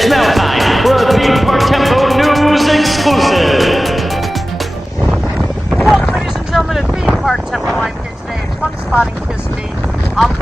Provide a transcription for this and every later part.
It's now time for a Theme Park Tempo News exclusive. Welcome, ladies and gentlemen, to Theme Park Tempo. I'm here today at Fun Spotting Kissimmee.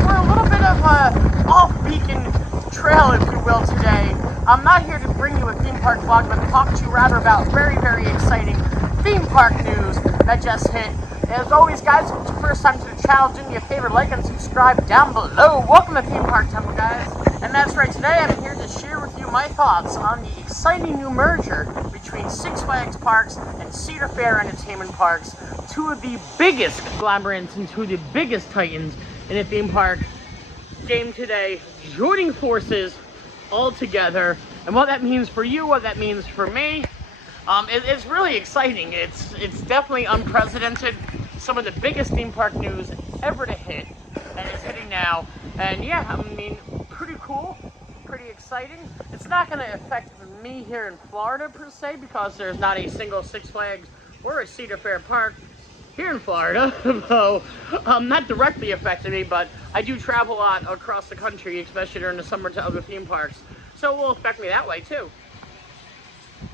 We're a little bit of a off-beacon trail, if you will, today. I'm not here to bring you a theme park vlog, but talk to you rather about very, very exciting theme park news that just hit. As always, guys, if it's your first time to the channel, do me a favor, like and subscribe down below. Welcome to Theme Park Tempo, guys. And that's right, today I'm here to share with you my thoughts on the exciting new merger between Six Flags Parks and Cedar Fair Entertainment Parks, two of the biggest conglomerates and two of the biggest titans in the theme park game today, joining forces all together. And what that means for you, what that means for me, it's really exciting. It's definitely unprecedented. Some of the biggest theme park news ever to hit, and it's hitting now. And yeah, I mean, pretty cool, pretty exciting. It's not going to affect me here in Florida per se, because there's not a single Six Flags or a Cedar Fair park here in Florida, so not directly affected me, but I do travel a lot across the country, especially during the summer, to other theme parks, so it will affect me that way too.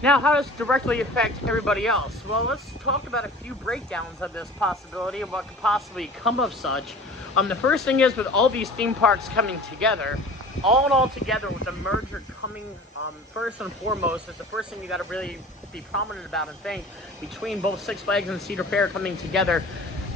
Now, how does it directly affect everybody else? Well, let's talk about a few breakdowns of this possibility and what could possibly come of such. The first thing is, with all these theme parks coming together, all in all together, with the merger coming first and foremost, is the first thing you got to really be prominent about and think, between both Six Flags and Cedar Fair coming together,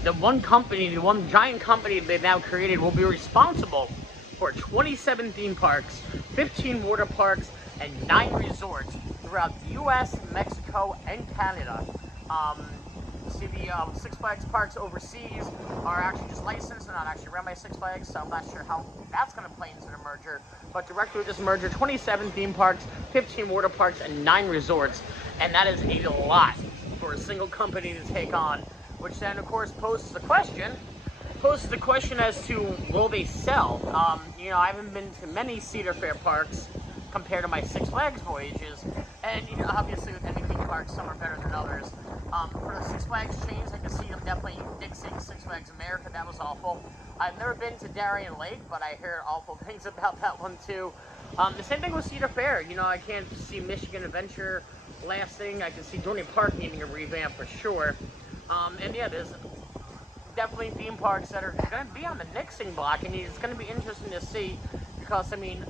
the one company, the one giant company they've now created will be responsible for 27 theme parks, 15 water parks, and 9 resorts throughout the U.S., Mexico, and Canada. See, the Six Flags parks overseas are actually just licensed. They're not actually run by Six Flags, so I'm not sure how that's going to play into the merger. But directly with this merger, 27 theme parks, 15 water parks, and 9 resorts. And that is a lot for a single company to take on, which then, of course, poses the question as to, will they sell? You know, I haven't been to many Cedar Fair parks compared to my Six Flags voyages, and you know, obviously with any theme parks, some are better than others. For the Six Flags chains, I can see them definitely nixing Six Flags America. That was awful. I've never been to Darien Lake, but I hear awful things about that one too. The same thing with Cedar Fair. You know, I can't see Michigan Adventure lasting. I can see Dorney Park needing a revamp for sure. And yeah, there's definitely theme parks that are going to be on the nixing block, and it's going to be interesting to see, because I mean,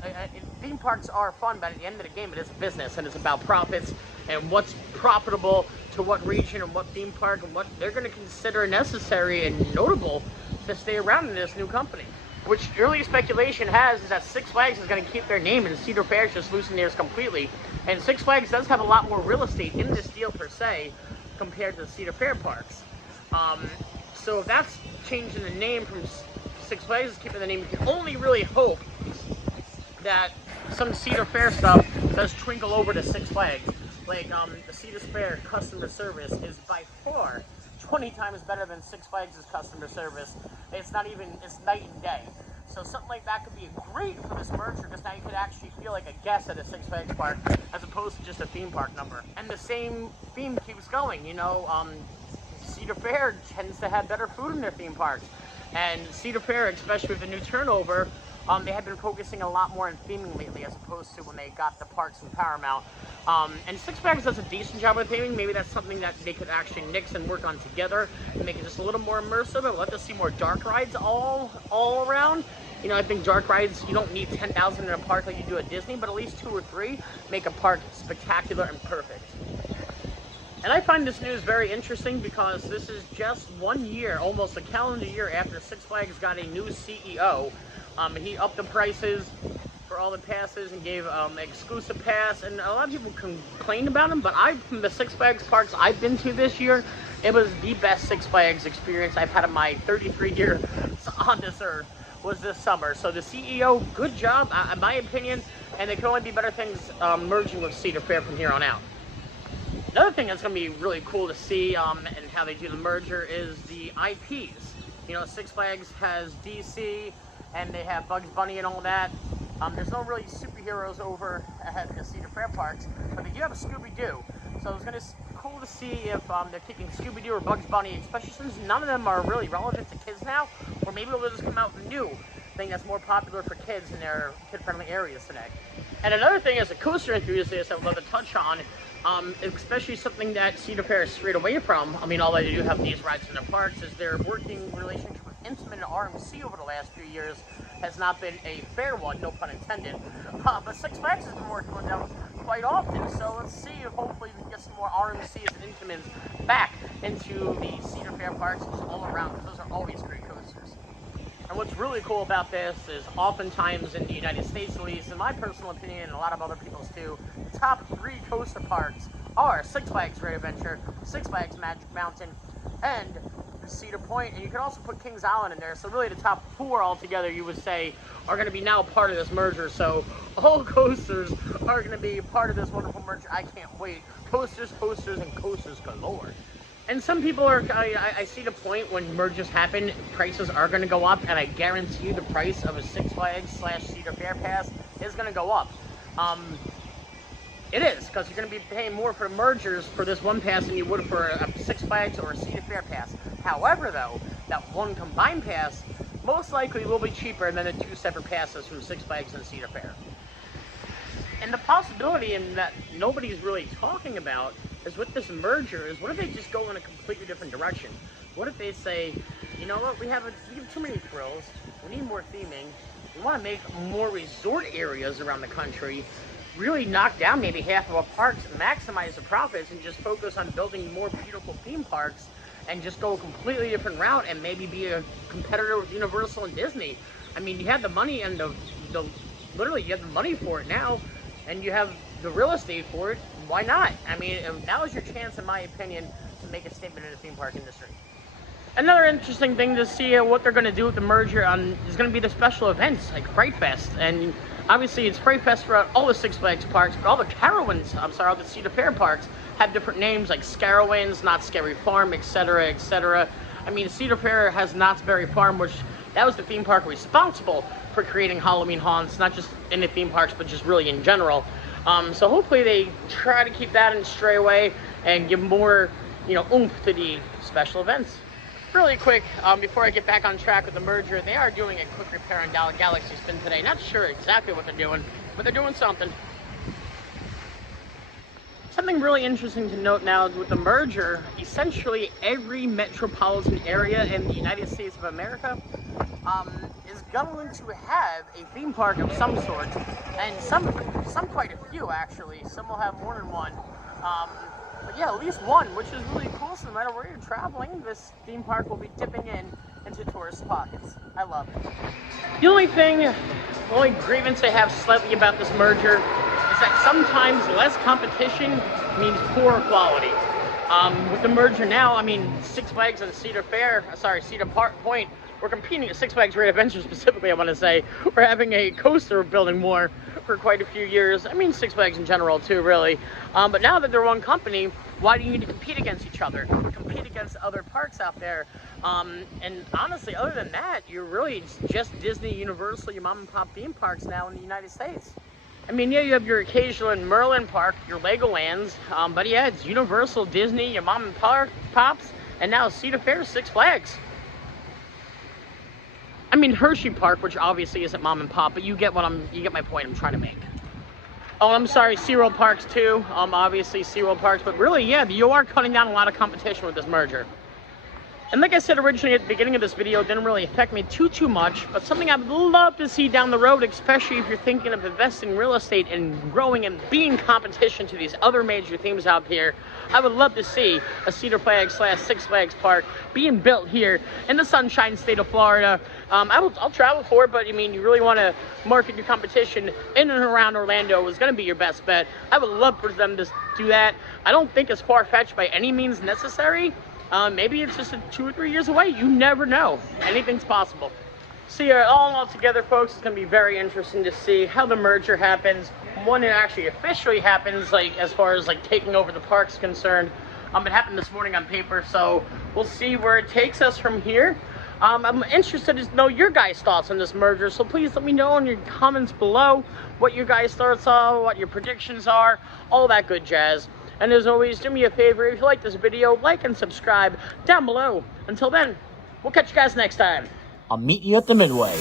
theme parks are fun, but at the end of the game, it is a business, and it's about profits and what's profitable to what region and what theme park, and what they're going to consider necessary and notable to stay around in this new company. Which early speculation has is that Six Flags is going to keep their name, and Cedar Fair is just losing theirs completely. And Six Flags does have a lot more real estate in this deal per se compared to the Cedar Fair parks. So if that's changing the name from Six Flags is keeping the name, you can only really hope that some Cedar Fair stuff does trickle over to Six Flags. Like, the Cedar Fair customer service is by far 20 times better than Six Flags' customer service. It's not even, it's night and day. So something like that could be great for this merger, because now you could actually feel like a guest at a Six Flags park as opposed to just a theme park number. And the same theme keeps going, you know. Cedar Fair tends to have better food in their theme parks. And Cedar Fair, especially with the new turnover, they have been focusing a lot more on theming lately, as opposed to when they got the parks from Paramount. And Six Flags does a decent job of theming. Maybe that's something that they could actually nix and work on together and make it just a little more immersive, and let us see more dark rides all around. You know, I think dark rides, you don't need 10,000 in a park like you do at Disney, but at least 2 or 3 make a park spectacular and perfect. And I find this news very interesting, because this is just 1 year, almost a calendar year, after Six Flags got a new CEO. He upped the prices for all the passes and gave exclusive pass, and a lot of people complained about him, but from the Six Flags parks I've been to this year, it was the best Six Flags experience I've had in my 33 years on this earth, was this summer. So the CEO, good job, in my opinion, and there can only be better things merging with Cedar Fair from here on out. Another thing that's going to be really cool to see and how they do the merger is the IPs. You know, Six Flags has DC, and they have Bugs Bunny and all that. There's no really superheroes over at the Cedar Fair parks, but they do have a Scooby-Doo. So it's going to be cool to see if they're keeping Scooby-Doo or Bugs Bunny, especially since none of them are really relevant to kids now, or maybe they'll just come out with a new thing that's more popular for kids in their kid-friendly areas today. And another thing, as a coaster enthusiast, I would love to touch on, especially something that Cedar Fair is straight away from. I mean, although they do have these rides in their parks, is their working relationship with Intamin and RMC over the last few years has not been a fair one, no pun intended. But Six Flags has been working with them quite often, so let's see if hopefully we can get some more RMCs and Intamins back into the Cedar Fair parks just all around, because those are always great coasters. And what's really cool about this is oftentimes in the United States, at least, in my personal opinion, and a lot of other people's too, the top 3 coaster parks are Six Flags Great Adventure, Six Flags Magic Mountain, and Cedar Point, and you can also put Kings Island in there. So really the top 4 altogether, you would say, are going to be now part of this merger. So all coasters are going to be part of this wonderful merger. I can't wait. Coasters, coasters, and coasters galore. And some people are, I see the point when mergers happen, prices are going to go up, and I guarantee you the price of a Six Flags / Cedar Fair pass is going to go up. It is, because you're going to be paying more for the mergers for this one pass than you would for a Six Flags or a Cedar Fair pass. However, though, that one combined pass most likely will be cheaper than the 2 separate passes from Six Flags and Cedar Fair. And the possibility in that nobody's really talking about is with this merger is, what if they just go in a completely different direction? What if they say, you know what, we have too many thrills, we need more theming, we want to make more resort areas around the country, really knock down maybe half of our parks, maximize the profits, and just focus on building more beautiful theme parks, and just go a completely different route and maybe be a competitor with Universal and Disney. I mean, you have the money and literally you have the money for it now, and you have the real estate for it. Why not? I mean, now is your chance, in my opinion, to make a statement in the theme park industry. Another interesting thing to see what they're going to do with the merger is going to be the special events like Fright Fest. And obviously it's Fright Fest throughout all the Six Flags parks, but all the Carowinds, all the Cedar Fair parks have different names like Scarowinds, Knott's Scary Farm, etc., etc. I mean, Cedar Fair has Knott's Berry Farm, which that was the theme park responsible for creating Halloween haunts, not just in the theme parks, but just really in general. So hopefully they try to keep that and stray away and give more, oomph to the special events. Really quick, before I get back on track with the merger, they are doing a quick repair on Galaxy Spin today. Not sure exactly what they're doing, but they're doing something. Something really interesting to note now with the merger, essentially every metropolitan area in the United States of America is going to have a theme park of some sort, and some quite a few actually. Some will have more than one. But yeah, at least one, which is really cool. So no matter where you're traveling, this theme park will be dipping into tourist pockets. I love it. The only grievance I have slightly about this merger is that sometimes less competition means poorer quality. With the merger now, I mean, Six Flags and Cedar Point, we're competing at Six Flags Great Adventure specifically, I want to say. We're having a coaster building more for quite a few years. I mean, Six Flags in general too, really. But now that they're one company, why do you need to compete against each other? Compete against other parks out there. And honestly, other than that, you're really just Disney, Universal, your mom and pop theme parks now in the United States. I mean, yeah, you have your occasional Merlin Park, your Legolands, but yeah, it's Universal, Disney, your mom and pops, and now Cedar Fair, Six Flags. I mean, Hershey Park, which obviously isn't mom and pop, but you get my point I'm trying to make. Oh, I'm sorry, SeaWorld Parks too. Obviously SeaWorld Parks, but really, yeah, you are cutting down a lot of competition with this merger. And like I said originally at the beginning of this video, it didn't really affect me too much, but something I would love to see down the road, especially if you're thinking of investing in real estate and growing and being competition to these other major themes out here, I would love to see a Cedar Flags / Six Flags park being built here in the Sunshine State of Florida. I'll travel for it, but I mean, you really want to market your competition in and around Orlando is going to be your best bet. I would love for them to do that. I don't think it's far-fetched by any means necessary. Maybe it's just 2 or 3 years away. You never know. Anything's possible. So yeah, all together, folks, it's going to be very interesting to see how the merger happens, when it actually officially happens, like as far as like taking over the park's concerned. It happened this morning on paper, so we'll see where it takes us from here. I'm interested to know your guys' thoughts on this merger, so please let me know in your comments below what your guys' thoughts are, what your predictions are, all that good jazz. And as always, do me a favor, if you like this video, like and subscribe down below. Until then, we'll catch you guys next time. I'll meet you at the midway.